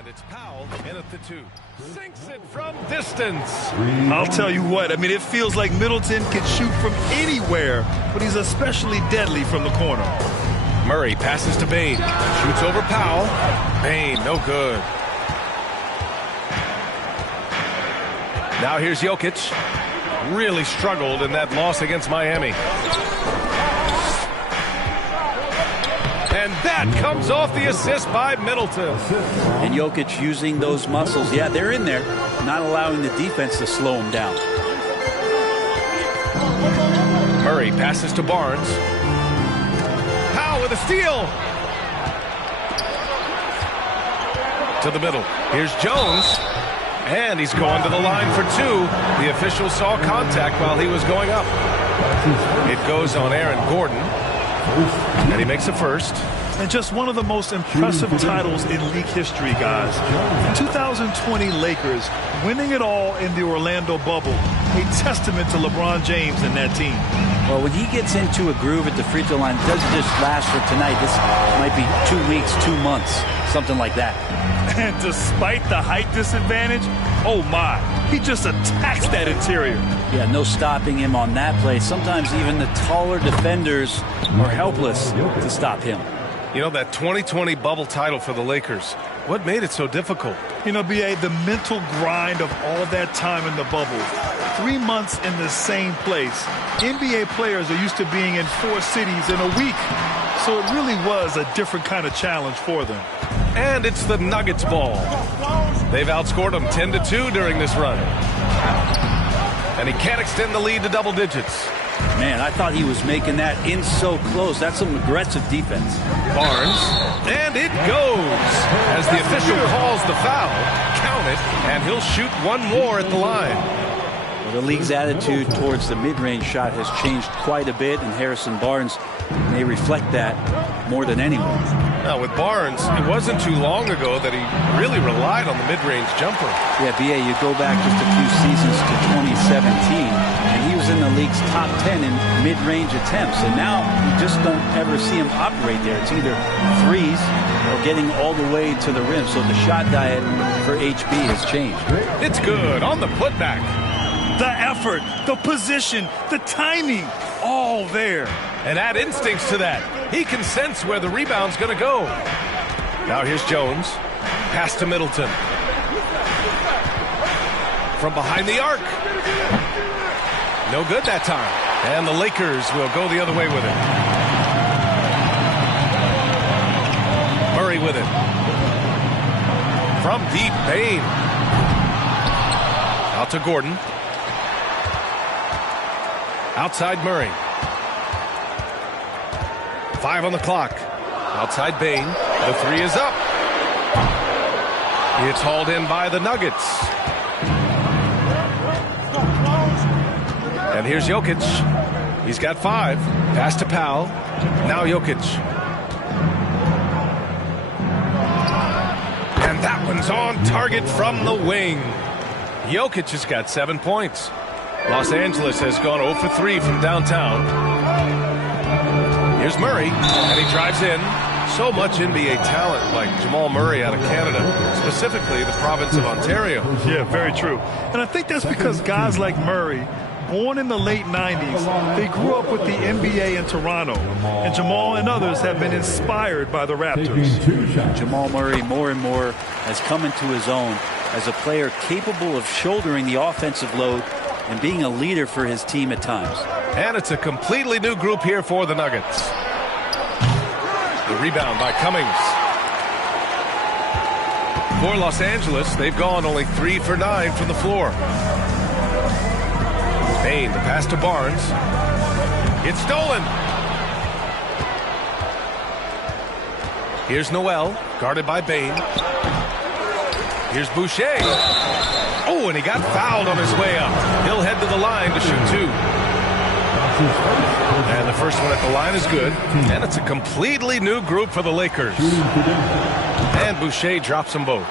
And it's Powell in at the 2. Sinks it from distance. I'll tell you what, I mean, it feels like Middleton can shoot from anywhere, but he's especially deadly from the corner. Murray passes to Bane. Shoots over Powell. Bane, no good. Now here's Jokic. Really struggled in that loss against Miami. And that comes off the assist by Middleton. And Jokic using those muscles. Yeah, they're in there, not allowing the defense to slow him down. Murray passes to Barnes. Powell with a steal. To the middle. Here's Jones. And he's going to the line for 2. The official saw contact while he was going up. It goes on Aaron Gordon. And he makes a first. And just one of the most impressive titles in league history, guys. The 2020 Lakers winning it all in the Orlando bubble. A testament to LeBron James and that team. Well, when he gets into a groove at the free throw line, it doesn't just last for tonight. This might be 2 weeks, 2 months, something like that. And despite the height disadvantage, oh my, he just attacks that interior. Yeah, no stopping him on that play. Sometimes even the taller defenders are helpless to stop him. You know, that 2020 bubble title for the Lakers, what made it so difficult? You know, B.A., the mental grind of all that time in the bubble. 3 months in the same place. NBA players are used to being in 4 cities in a week. So it really was a different kind of challenge for them. And it's the Nuggets ball. They've outscored them 10-2 during this run. And he can't extend the lead to double digits. Man, I thought he was making that in so close. That's some aggressive defense. Barnes, and it goes. As the official calls the foul, count it, and he'll shoot one more at the line. Well, the league's attitude towards the mid-range shot has changed quite a bit, and Harrison Barnes may reflect that more than anyone. Now, with Barnes, it wasn't too long ago that he really relied on the mid-range jumper. Yeah, B.A., you go back just a few seasons to 2017, and he was in the league's top 10 in mid-range attempts, and now you just don't ever see him operate there. It's either threes or getting all the way to the rim, so the shot diet for HB has changed. It's good on the putback. The effort, the position, the timing, all there. And add instincts to that. He can sense where the rebound's going to go. Now here's Jones. Pass to Middleton. From behind the arc. No good that time. And the Lakers will go the other way with it. Murray with it. From deep, Bane. Out to Gordon. Outside Murray. 5 on the clock. Outside Bane. The 3 is up. It's hauled in by the Nuggets. And here's Jokic. He's got 5. Pass to Powell. Now Jokic. And that one's on target from the wing. Jokic has got 7 points. Los Angeles has gone 0 for 3 from downtown. Here's Murray, and he drives in. So much NBA talent like Jamal Murray out of Canada, specifically the province of Ontario. Yeah, very true. And I think that's because guys like Murray, born in the late 90s, they grew up with the NBA in Toronto. And Jamal and others have been inspired by the Raptors. Jamal Murray more and more has come into his own as a player capable of shouldering the offensive load and being a leader for his team at times. And it's a completely new group here for the Nuggets. The rebound by Cummings. For Los Angeles, they've gone only 3 for 9 from the floor. Bane, the pass to Barnes. It's stolen. Here's Noel, guarded by Bane. Here's Boucher. Oh, and he got fouled on his way up. He'll head to the line to shoot 2. And the first one at the line is good. And it's a completely new group for the Lakers. And Boucher drops them both.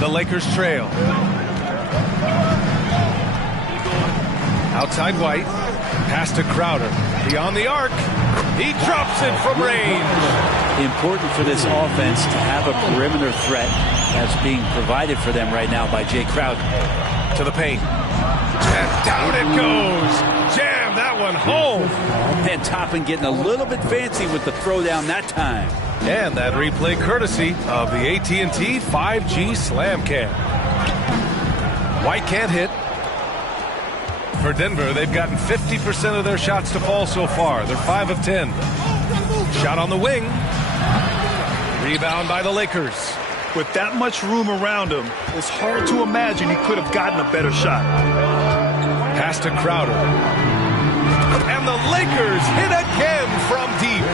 The Lakers trail. Outside White. Pass to Crowder. Beyond the arc. He drops it from range. Important for this offense to have a perimeter threat that's being provided for them right now by Jay Crowder. To the paint. And down it goes. Jam that one home. And Toppin getting a little bit fancy with the throwdown that time. And that replay courtesy of the AT&T 5G Slam Cam. White can't hit. For Denver, they've gotten 50% of their shots to fall so far. They're 5 of 10. Shot on the wing. Rebound by the Lakers. With that much room around him, it's hard to imagine he could have gotten a better shot. Pass to Crowder. And the Lakers hit again from deep.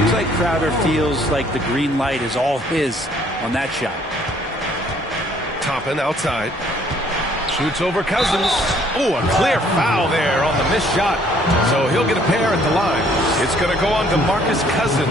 Looks like Crowder feels like the green light is all his on that shot. Toppin outside. Shoots over Cousins. Oh, a clear foul there on the missed shot. So he'll get a pair at the line. It's going to go on to Marcus Cousins.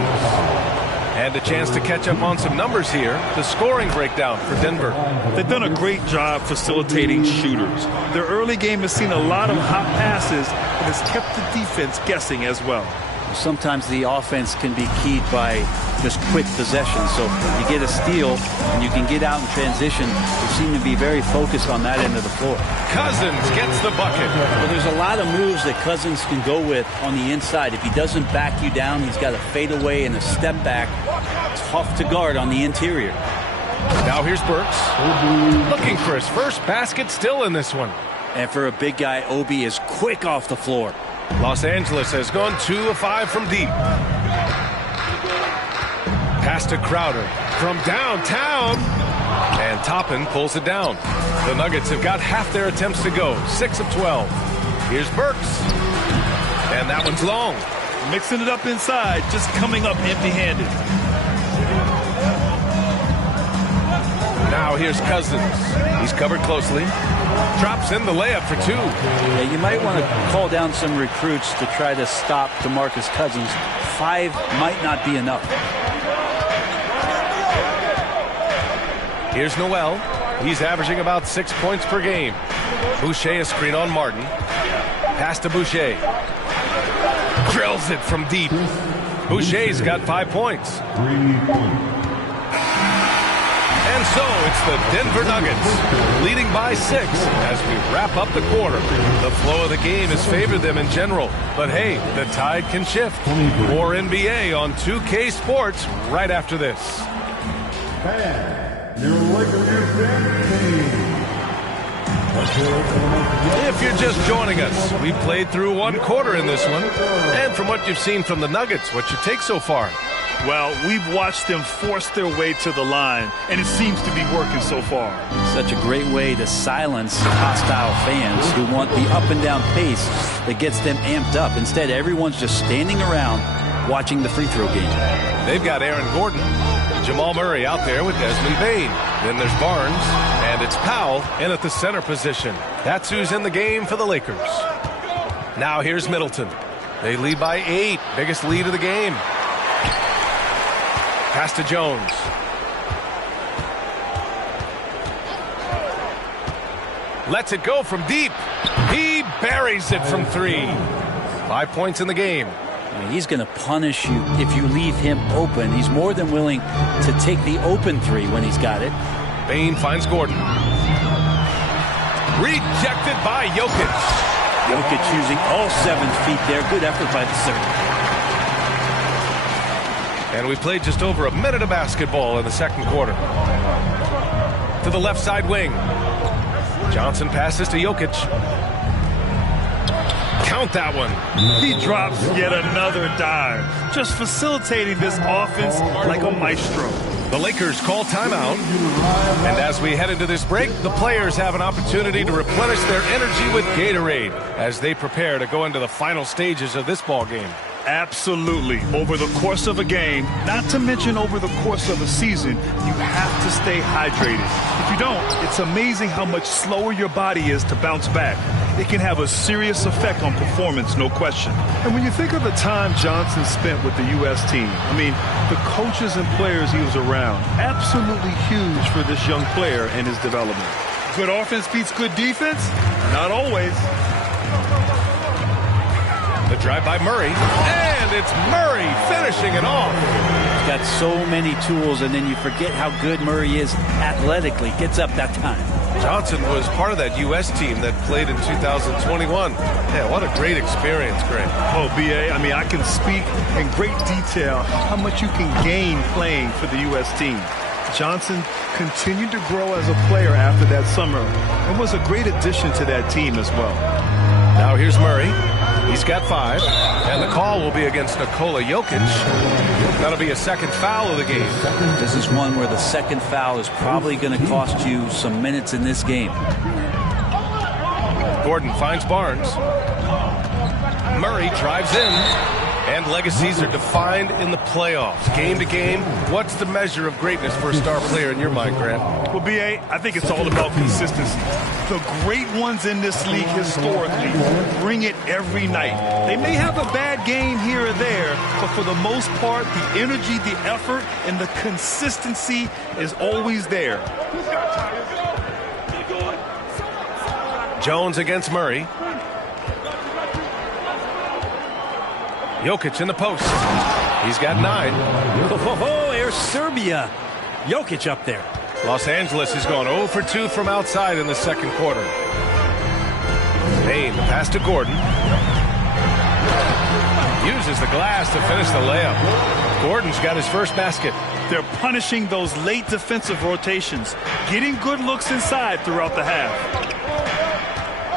And a chance to catch up on some numbers here. The scoring breakdown for Denver. They've done a great job facilitating shooters. Their early game has seen a lot of hot passes and has kept the defense guessing as well. Sometimes the offense can be keyed by just quick possession. So you get a steal and you can get out in transition. They seem to be very focused on that end of the floor. Cousins gets the bucket. Well, there's a lot of moves that Cousins can go with on the inside. If he doesn't back you down, he's got a fadeaway and a step back. Tough to guard on the interior. Now here's Burks. Looking for his first basket, still in this one. And for a big guy, Obi is quick off the floor. Los Angeles has gone 2 of 5 from deep. Pass to Crowder from downtown. And Toppin pulls it down. The Nuggets have got half their attempts to go. 6 of 12. Here's Burks. And that one's long. Mixing it up inside, just coming up empty-handed. Now here's Cousins. He's covered closely. Drops in the layup for 2. Yeah, you might want to call down some recruits to try to stop DeMarcus Cousins. 5 might not be enough. Here's Noel. He's averaging about 6 points per game. Boucher a screen on Martin. Pass to Boucher. Drills it from deep. Boucher's got 5 points. And so it's the Denver Nuggets leading by 6 as we wrap up the quarter. The flow of the game has favored them in general. But hey, the tide can shift. More NBA on 2K Sports right after this. If you're just joining us, we played through 1 quarter in this one. And from what you've seen from the Nuggets, what's your take so far? Well, we've watched them force their way to the line, and it seems to be working so far. Such a great way to silence hostile fans who want the up and down pace that gets them amped up. Instead, everyone's just standing around watching the free throw game. They've got Aaron Gordon, Jamal Murray out there with Desmond Bane. Then there's Barnes, and it's Powell in at the center position. That's who's in the game for the Lakers. Now here's Middleton. They lead by 8, biggest lead of the game. Pass to Jones. Lets it go from deep. He buries it from 3. 5 points in the game. He's going to punish you if you leave him open. He's more than willing to take the open 3 when he's got it. Bane finds Gordon. Rejected by Jokic. Jokic using all 7 feet there. Good effort by the center. And we played just over a minute of basketball in the second quarter. To the left side wing. Johnson passes to Jokic. Count that one. He drops yet another dime, just facilitating this offense like a maestro. The Lakers call timeout. And as we head into this break, the players have an opportunity to replenish their energy with Gatorade as they prepare to go into the final stages of this ball game. Absolutely. Over the course of a game, not to mention over the course of a season, you have to stay hydrated. If you don't, it's amazing how much slower your body is to bounce back. it can have a serious effect on performance, no question. And when you think of the time Johnson spent with the U.S. team, I mean, the coaches and players he was around, absolutely huge for this young player and his development. Good offense beats good defense? Not always. The drive by Murray, and it's Murray finishing it off. He's got so many tools, and then you forget how good Murray is athletically. Gets up that time. Johnson was part of that U.S. team that played in 2021. Yeah, what a great experience, Greg. Oh, B.A., I mean, I can speak in great detail how much you can gain playing for the U.S. team. Johnson continued to grow as a player after that summer and was a great addition to that team as well. Now here's Murray. He's got 5, and the call will be against Nikola Jokic. That'll be a second foul of the game. This is one where the second foul is probably going to cost you some minutes in this game. Gordon finds Barnes. Murray drives in, and legacies are defined in the playoffs. Game to game, what's the measure of greatness for a star player in your mind, Grant? Well, B.A., I think it's all about consistency. The great ones in this league historically bring it every night. They may have a bad game here or there, but for the most part, the energy, the effort, and the consistency is always there. Jones against Murray. Jokic in the post. He's got 9. Oh, there's Serbia. Jokic up there. Los Angeles is going 0 for 2 from outside in the second quarter. Payne, pass to Gordon. Uses the glass to finish the layup. Gordon's got his first basket. They're punishing those late defensive rotations, getting good looks inside throughout the half.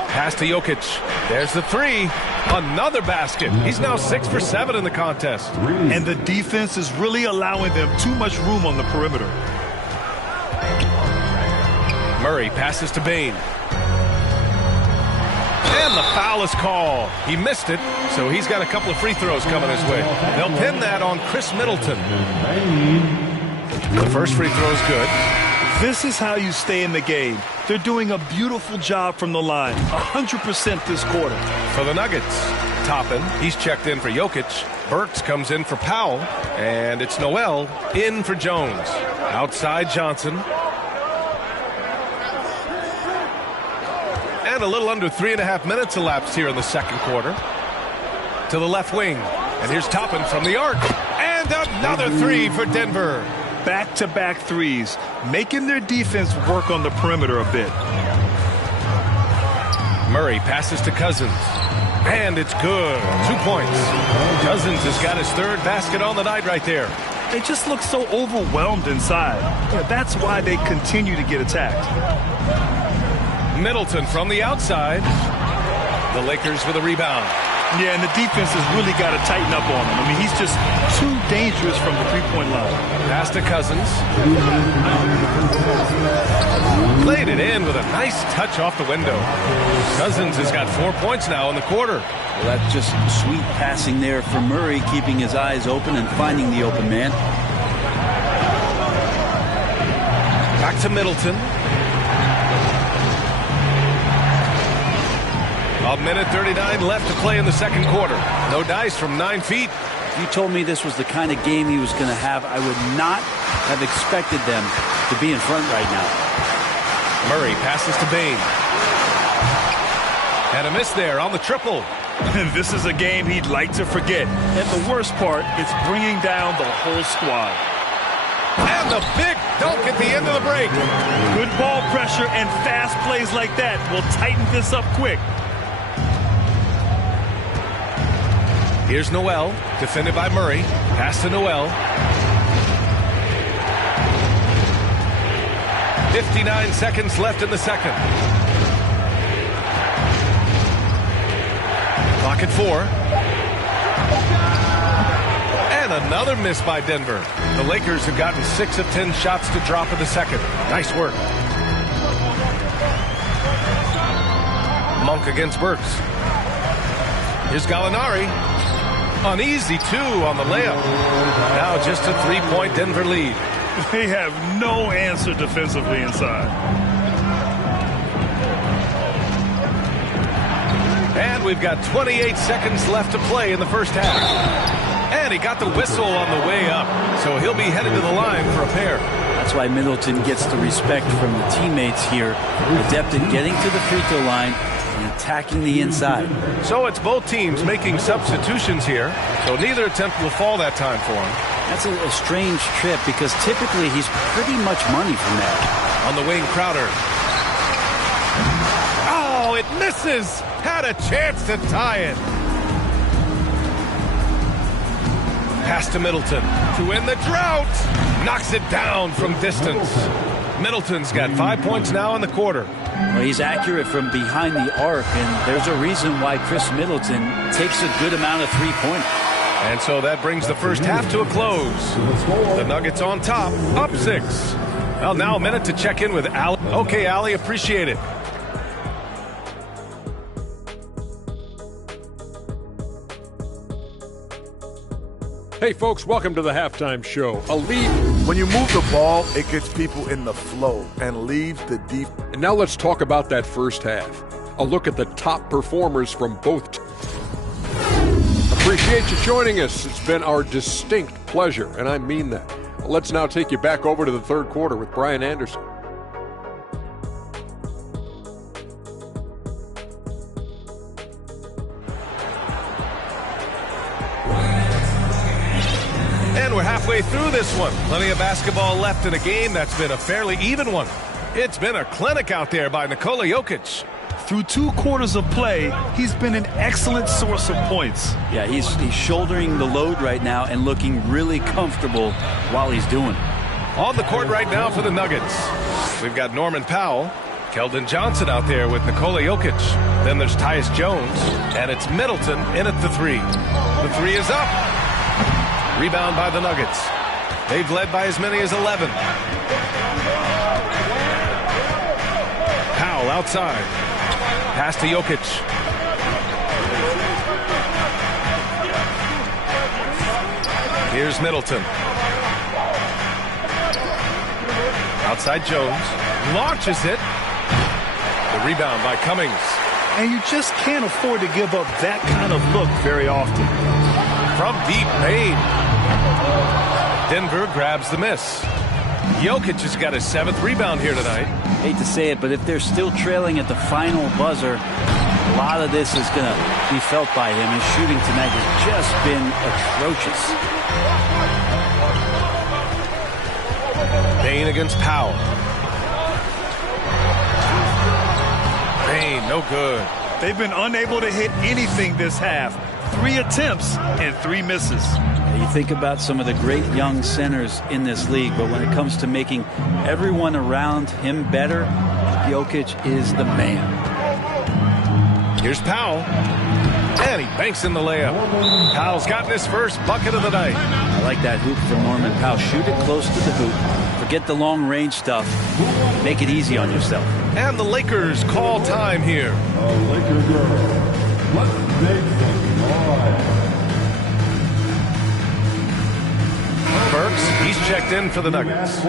Pass to Jokic. There's the 3. Another basket. He's now 6 for 7 in the contest. And the defense is really allowing them too much room on the perimeter. Murray passes to Bane. And the foul is called. He missed it, so he's got a couple of free throws coming his way. They'll pin that on Chris Middleton. The first free throw is good. This is how you stay in the game. They're doing a beautiful job from the line. 100% this quarter. For the Nuggets, Toppin, he's checked in for Jokic. Burks comes in for Powell. And it's Noel in for Jones. Outside Johnson. And a little under 3.5 minutes elapsed here in the second quarter. To the left wing. And here's Toppin from the arc. And another 3 for Denver. Back-to-back threes, making their defense work on the perimeter a bit. Murray passes to Cousins. And it's good. 2 points. Cousins has got his 3rd basket on the night right there. They just look so overwhelmed inside. Yeah, that's why they continue to get attacked. Middleton from the outside. The Lakers with a rebound. Yeah, and the defense has really got to tighten up on him. I mean, he's just too dangerous from the three-point line. Pass to Cousins. Played it in with a nice touch off the window. Cousins has got 4 points now in the quarter. Well, that's just sweet passing there for Murray, keeping his eyes open and finding the open man. Back to Middleton. A minute 39 left to play in the second quarter. No dice from 9 feet. If you told me this was the kind of game he was going to have, I would not have expected them to be in front right now. Murray passes to Bane. And a miss there on the triple. And this is a game he'd like to forget. And the worst part, it's bringing down the whole squad. And the big dunk at the end of the break. Good ball pressure and fast plays like that will tighten this up quick. Here's Noel, defended by Murray. Pass to Noel. 59 seconds left in the second. Clock at 4. And another miss by Denver. The Lakers have gotten 6 of 10 shots to drop in the second. Nice work. Monk against Burks. Here's Gallinari. Uneasy, too, on the layup. Now just a 3-point Denver lead. They have no answer defensively inside. And we've got 28 seconds left to play in the first half. And he got the whistle on the way up, so he'll be headed to the line for a pair. That's why Middleton gets the respect from the teammates here. Adept in getting to the free throw line and attacking the inside. So it's both teams making substitutions here, so neither attempt will fall that time for him. That's a strange trip because typically he's pretty much money from that. On the wing, Crowder. Oh, it misses! Had a chance to tie it. Pass to Middleton to end the drought. Knocks it down from distance. Middleton's got 5 points now in the quarter. Well, he's accurate from behind the arc, and there's a reason why Chris Middleton takes a good amount of three-pointers. And so that brings the first half to a close. The Nuggets on top, up 6. Well, now a minute to check in with Allie. Okay, Allie, appreciate it. Hey folks, welcome to the halftime show. A lead. When you move the ball, it gets people in the flow and leaves the deep. And now let's talk about that first half. A look at the top performers from both teams. Appreciate you joining us. It's been our distinct pleasure, and I mean that. Let's now take you back over to the third quarter with Brian Anderson. And we're halfway through this one. Plenty of basketball left in a game that's been a fairly even one. It's been a clinic out there by Nikola Jokic. Through 2 quarters of play, he's been an excellent source of points. Yeah, he's shouldering the load right now and looking really comfortable while he's doing it. On the court right now for the Nuggets. We've got Norman Powell, Keldon Johnson out there with Nikola Jokic. Then there's Tyus Jones, and it's Middleton in at the 3. The 3 is up. Rebound by the Nuggets. They've led by as many as 11. Powell outside. Pass to Jokic. Here's Middleton. Outside Jones. Launches it. The rebound by Cummings. And you just can't afford to give up that kind of look very often. From deep, Payne. Denver grabs the miss. Jokic has got his 7th rebound here tonight. Hate to say it, but if they're still trailing at the final buzzer, a lot of this is going to be felt by him. His shooting tonight has just been atrocious. Payne against Powell. Payne, no good. They've been unable to hit anything this half. 3 attempts and 3 misses. You think about some of the great young centers in this league, but when it comes to making everyone around him better, Jokic is the man. Here's Powell. And he banks in the layup. Powell's gotten his first bucket of the night. I like that hoop from Norman Powell. Shoot it close to the hoop. Forget the long range stuff. Make it easy on yourself. And the Lakers call time here. Laker girl. Let's make some noise. Burks, he's checked in for the Nuggets.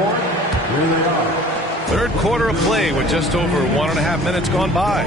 Third quarter of play with just over 1.5 minutes gone by.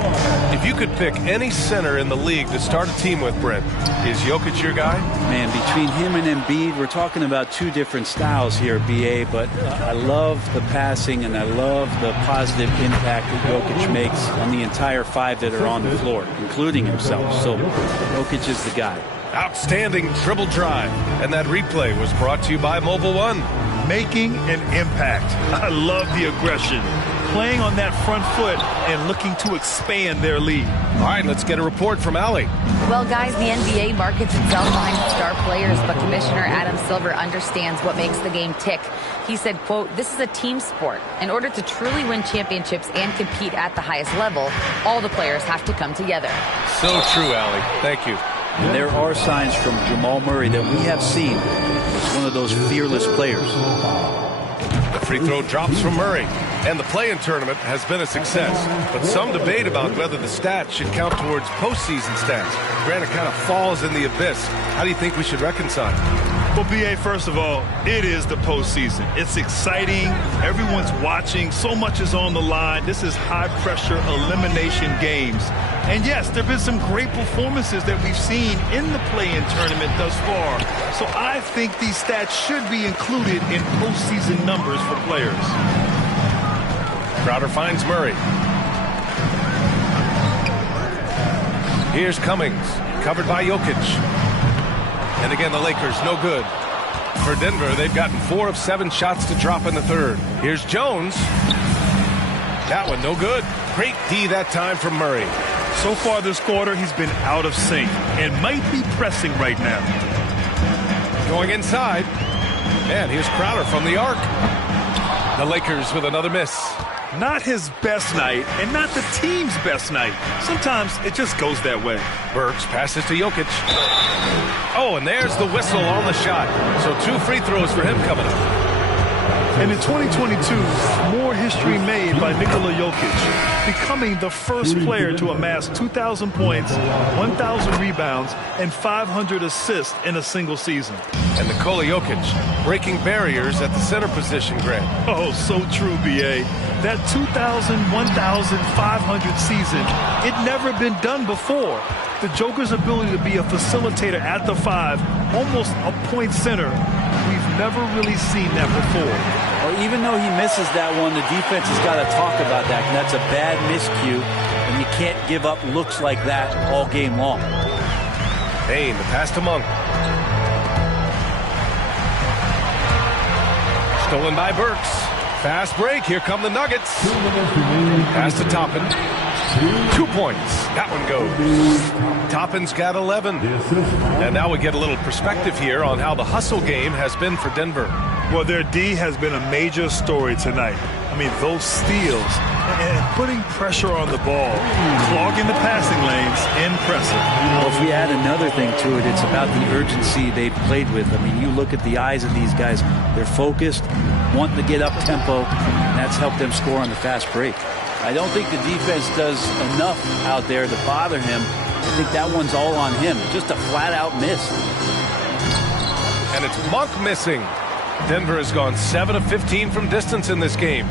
If you could pick any center in the league to start a team with, Brent, is Jokic your guy? Man, between him and Embiid, we're talking about 2 different styles here, BA, but I love the passing and I love the positive impact that Jokic makes on the entire 5 that are on the floor, including himself. So Jokic is the guy. Outstanding dribble drive. And that replay was brought to you by Mobile One. Making an impact. I love the aggression. Playing on that front foot and looking to expand their lead. All right, let's get a report from Allie. Well, guys, the NBA markets itself behind star players, but Commissioner Adam Silver understands what makes the game tick. He said, quote, "This is a team sport. In order to truly win championships and compete at the highest level, all the players have to come together." So true, Allie. Thank you. And there are signs from Jamal Murray that we have seen as one of those fearless players. The free throw drops from Murray. And the play-in tournament has been a success. But some debate about whether the stats should count towards postseason stats. Granted, it kind of falls in the abyss. How do you think we should reconcile? Well, B.A., first of all, it is the postseason. It's exciting. Everyone's watching. So much is on the line. This is high-pressure elimination games. And, yes, there have been some great performances that we've seen in the play-in tournament thus far. So I think these stats should be included in postseason numbers for players. Crowder finds Murray. Here's Cummings, covered by Jokic. And again, the Lakers, no good. For Denver, they've gotten 4 of 7 shots to drop in the third. Here's Jones. That one, no good. Great D that time from Murray. So far this quarter, he's been out of sync and might be pressing right now. Going inside. And here's Crowder from the arc. The Lakers with another miss. Not his best night and not the team's best night. Sometimes it just goes that way. Burks passes to Jokic. Oh, and there's the whistle on the shot. So 2 free throws for him coming up. And in 2022, more history made by Nikola Jokic, becoming the first player to amass 2,000 points, 1,000 rebounds, and 500 assists in a single season. And Nikola Jokic breaking barriers at the center position, Grant. Oh, so true, B.A. That 2,000, 1,500 season, it never been done before. The Joker's ability to be a facilitator at the 5, almost a point center, we've never really seen that before. Well, even though he misses that one, the defense has got to talk about that. And that's a bad miscue, and you can't give up looks like that all game long. Payne, the pass to Monk. Stolen by Burks. Fast break. Here come the Nuggets. Pass to Toppin. 2 points. That one goes. Toppin's got 11. And now we get a little perspective here on how the hustle game has been for Denver. Well, their D has been a major story tonight. I mean, those steals and putting pressure on the ball, clogging the passing lanes, impressive. Well, if we add another thing to it, it's about the urgency they've played with. I mean, you look at the eyes of these guys, they're focused, wanting to get up tempo, and that's helped them score on the fast break. I don't think the defense does enough out there to bother him. I think that one's all on him. Just a flat-out miss. And it's Monk missing. Denver has gone 7 of 15 from distance in this game.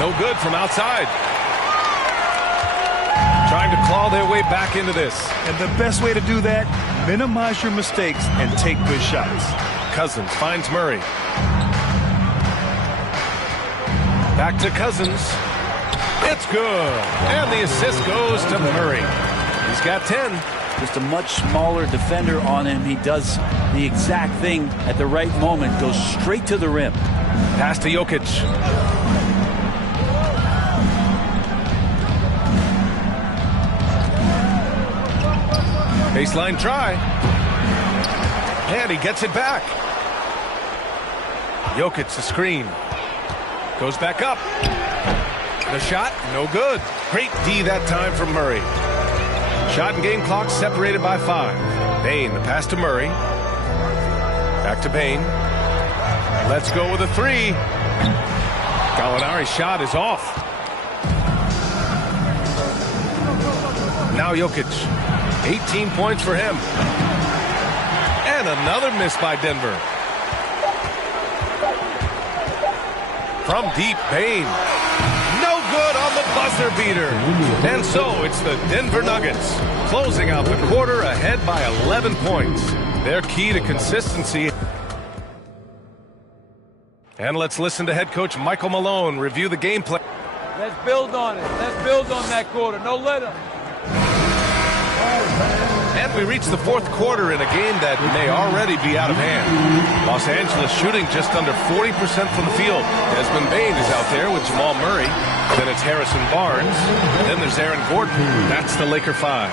No good from outside. Trying to claw their way back into this. And the best way to do that, minimize your mistakes and take good shots. Cousins finds Murray. Back to Cousins. It's good. And the assist goes to Murray. He's got 10. Just a much smaller defender on him. He does the exact thing at the right moment. Goes straight to the rim. Pass to Jokic. Baseline try. And he gets it back. Jokic, the screen. Goes back up. The shot, no good. Great D that time from Murray. Shot and game clock separated by 5. Payne, the pass to Murray. Back to Payne. Let's go with a 3. Gallinari's shot is off. Now Jokic. 18 points for him. And another miss by Denver. From deep, Payne. No good on the buzzer beater. And so it's the Denver Nuggets closing out the quarter ahead by 11 points. Their key to consistency. And let's listen to head coach Michael Malone review the game plan. Let's build on it. Let's build on that quarter. No let up. And we reach the fourth quarter in a game that may already be out of hand. Los Angeles shooting just under 40% from the field. Desmond Bane is out there with Jamal Murray. Then it's Harrison Barnes. And then there's Aaron Gordon. That's the Laker 5.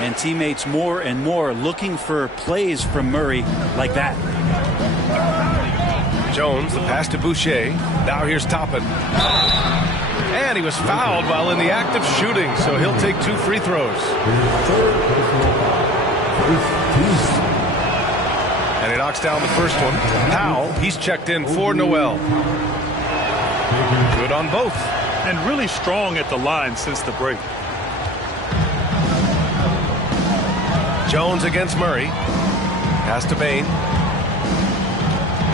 And teammates more and more looking for plays from Murray like that. Jones, the pass to Boucher. Now here's Toppin. And he was fouled while in the act of shooting, so he'll take 2 free throws. And he knocks down the first one. Powell, he's checked in for Noel. Good on both. And really strong at the line since the break. Jones against Murray. Pass to Bain.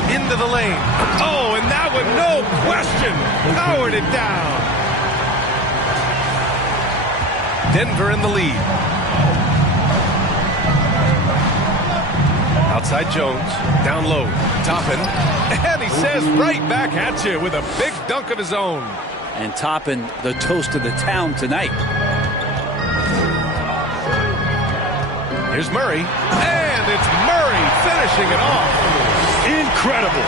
Into the lane. Oh, and that one, no question, powered it down. Denver in the lead. Outside Jones, down low, Toppin, and he says right back at you with a big dunk of his own. And Toppin, the toast of the town tonight. Here's Murray, and it's Murray finishing it off. Incredible.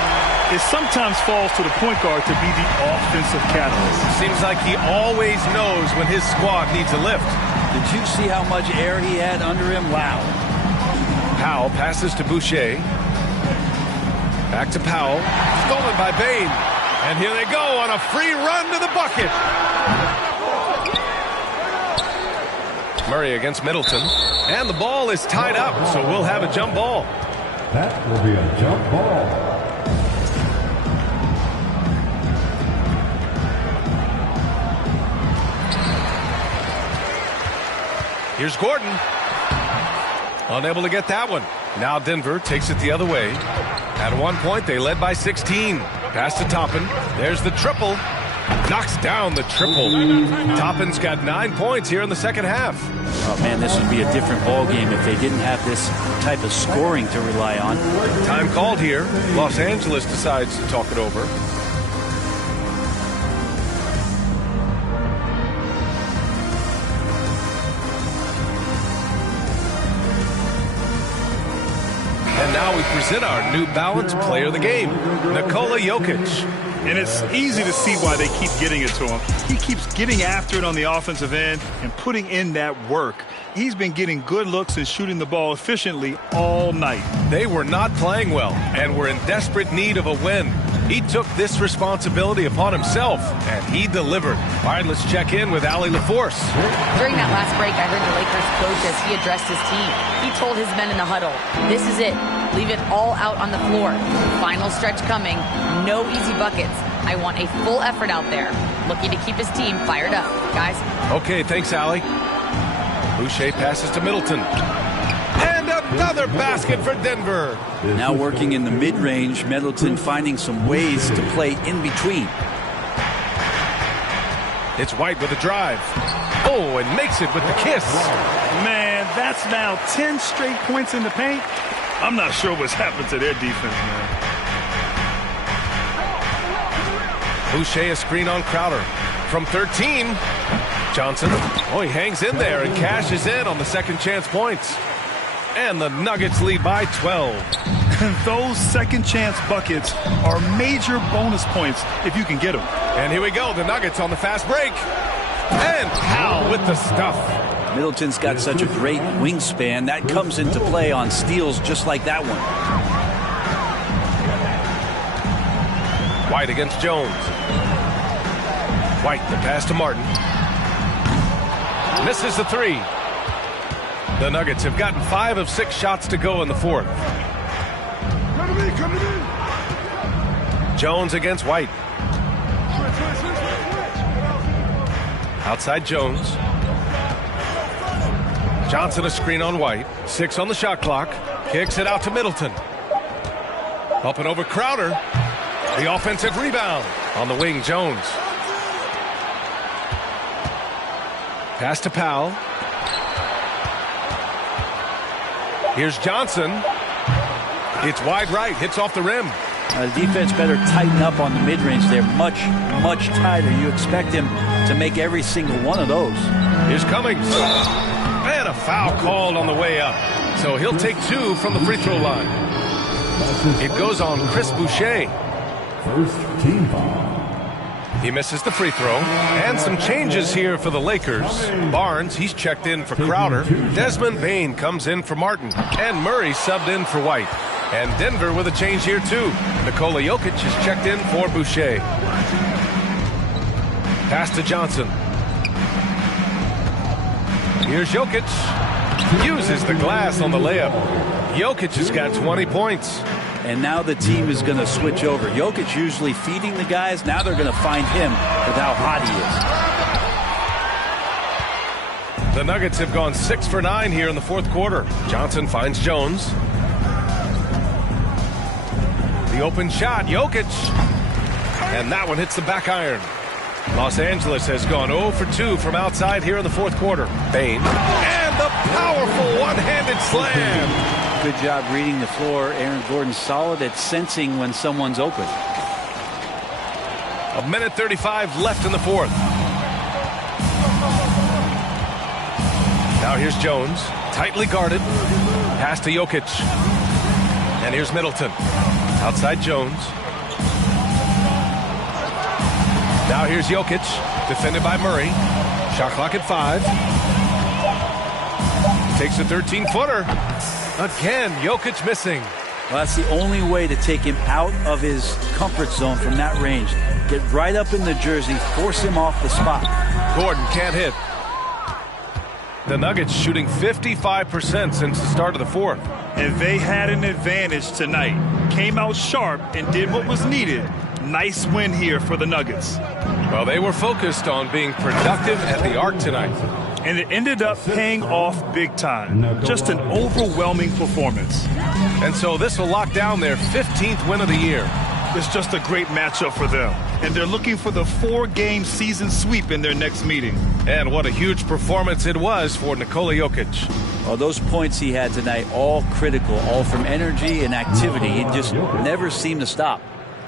It sometimes falls to the point guard to be the offensive catalyst. Seems like he always knows when his squad needs a lift. Did you see how much air he had under him? Wow. Powell passes to Boucher. Back to Powell. Stolen by Bain. And here they go on a free run to the bucket. Murray against Middleton. And the ball is tied up, so we'll have a jump ball. That will be a jump ball. Here's Gordon. Unable to get that one. Now Denver takes it the other way. At one point, they led by 16. Pass to Toppin. There's the triple. Knocks down the triple. Toppin's got 9 points here in the second half. Oh, man, this would be a different ball game if they didn't have this type of scoring to rely on. Time called here. Los Angeles decides to talk it over. And now we present our New Balance Player of the Game, Nikola Jokic. And it's easy to see why they keep getting it to him. He keeps getting after it on the offensive end and putting in that work. He's been getting good looks and shooting the ball efficiently all night. They were not playing well and were in desperate need of a win. He took this responsibility upon himself, and he delivered. All right, let's check in with Allie LaForce. During that last break, I heard the Lakers coach as he addressed his team. He told his men in the huddle, this is it. Leave it all out on the floor. Final stretch coming. No easy buckets. I want a full effort out there. Looking to keep his team fired up. Guys. Okay, thanks, Allie. Boucher passes to Middleton. And another basket for Denver. Now working in the mid-range, Middleton finding some ways to play in between. It's White with a drive. Oh, and makes it with the kiss. Man, that's now 10 straight points in the paint. I'm not sure what's happened to their defense, man. Boucher a screen on Crowder. From 13, Johnson. Oh, he hangs in there and cashes in on the second chance points. And the Nuggets lead by 12. And those second chance buckets are major bonus points if you can get them. And here we go, the Nuggets on the fast break. And Powell with the stuff. Middleton's got such a great wingspan. That comes into play on steals just like that one. White against Jones. White, the pass to Martin. Misses the three. The Nuggets have gotten 5 of 6 shots to go in the fourth. Jones against White. Outside Jones. Johnson a screen on White. 6 on the shot clock. Kicks it out to Middleton. Up and over Crowder. The offensive rebound. On the wing, Jones. Pass to Powell. Here's Johnson. It's wide right. Hits off the rim. The defense better tighten up on the mid-range. They're much, much tighter. You expect him to make every single one of those. Here's Cummings. And a foul called on the way up. So he'll take 2 from the free throw line. It goes on Chris Boucher. First team foul. He misses the free throw. And some changes here for the Lakers. Barnes, he's checked in for Crowder. Desmond Bain comes in for Martin. And Murray subbed in for White. And Denver with a change here too. Nikola Jokic is checked in for Boucher. Pass to Johnson. Here's Jokic. Uses the glass on the layup. Jokic has got 20 points. And now the team is going to switch over. Jokic usually feeding the guys. Now they're going to find him with how hot The Nuggets have gone 6 for 9 here in the fourth quarter. Johnson finds Jones. The open shot, Jokic. And that one hits the back iron. Los Angeles has gone 0 for 2 from outside here in the fourth quarter. Bane. And the powerful one-handed slam. Good job reading the floor. Aaron Gordon solid at sensing when someone's open. 1:35 left in the fourth. Now here's Jones, tightly guarded. Pass to Jokic. And here's Middleton. Outside Jones. Now here's Jokic, defended by Murray. Shot clock at 5. Takes a 13-footer. Again, Jokic missing. Well, that's the only way to take him out of his comfort zone from that range. Get right up in the jersey, force him off the spot. Gordon can't hit. The Nuggets shooting 55% since the start of the fourth. And they had an advantage tonight. Came out sharp and did what was needed. Nice win here for the Nuggets. Well, they were focused on being productive at the arc tonight. And it ended up paying off big time. Just an overwhelming performance. And so this will lock down their 15th win of the year. It's just a great matchup for them. And they're looking for the 4-game season sweep in their next meeting. And what a huge performance it was for Nikola Jokic. Well, those points he had tonight, all critical, all from energy and activity. He just never seemed to stop.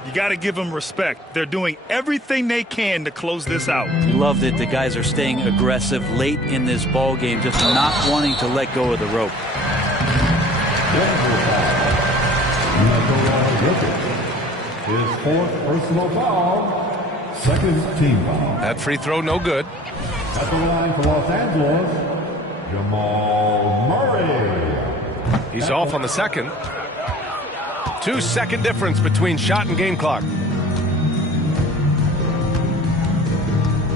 You got to give them respect. They're doing everything they can to close this out. Love that the guys are staying aggressive late in this ball game, just not wanting to let go of the rope. His fourth personal foul, second team foul. That free throw no good. At the line for Los Angeles, Jamal Murray. He's off on the second. 2-second difference between shot and game clock.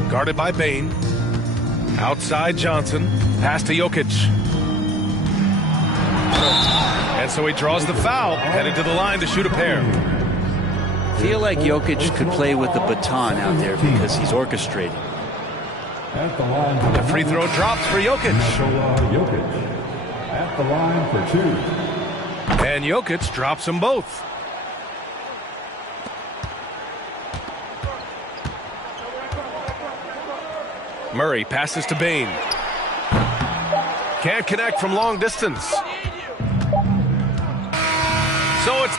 Guarded by Bane. Outside Johnson. Pass to Jokic. And so he draws the foul, headed to the line to shoot a pair. Feel like Jokic could play with the baton out there because he's orchestrating. The free throw drops for Jokic. At the line for 2. And Jokic drops them both. Murray passes to Bane. Can't connect from long distance. So it's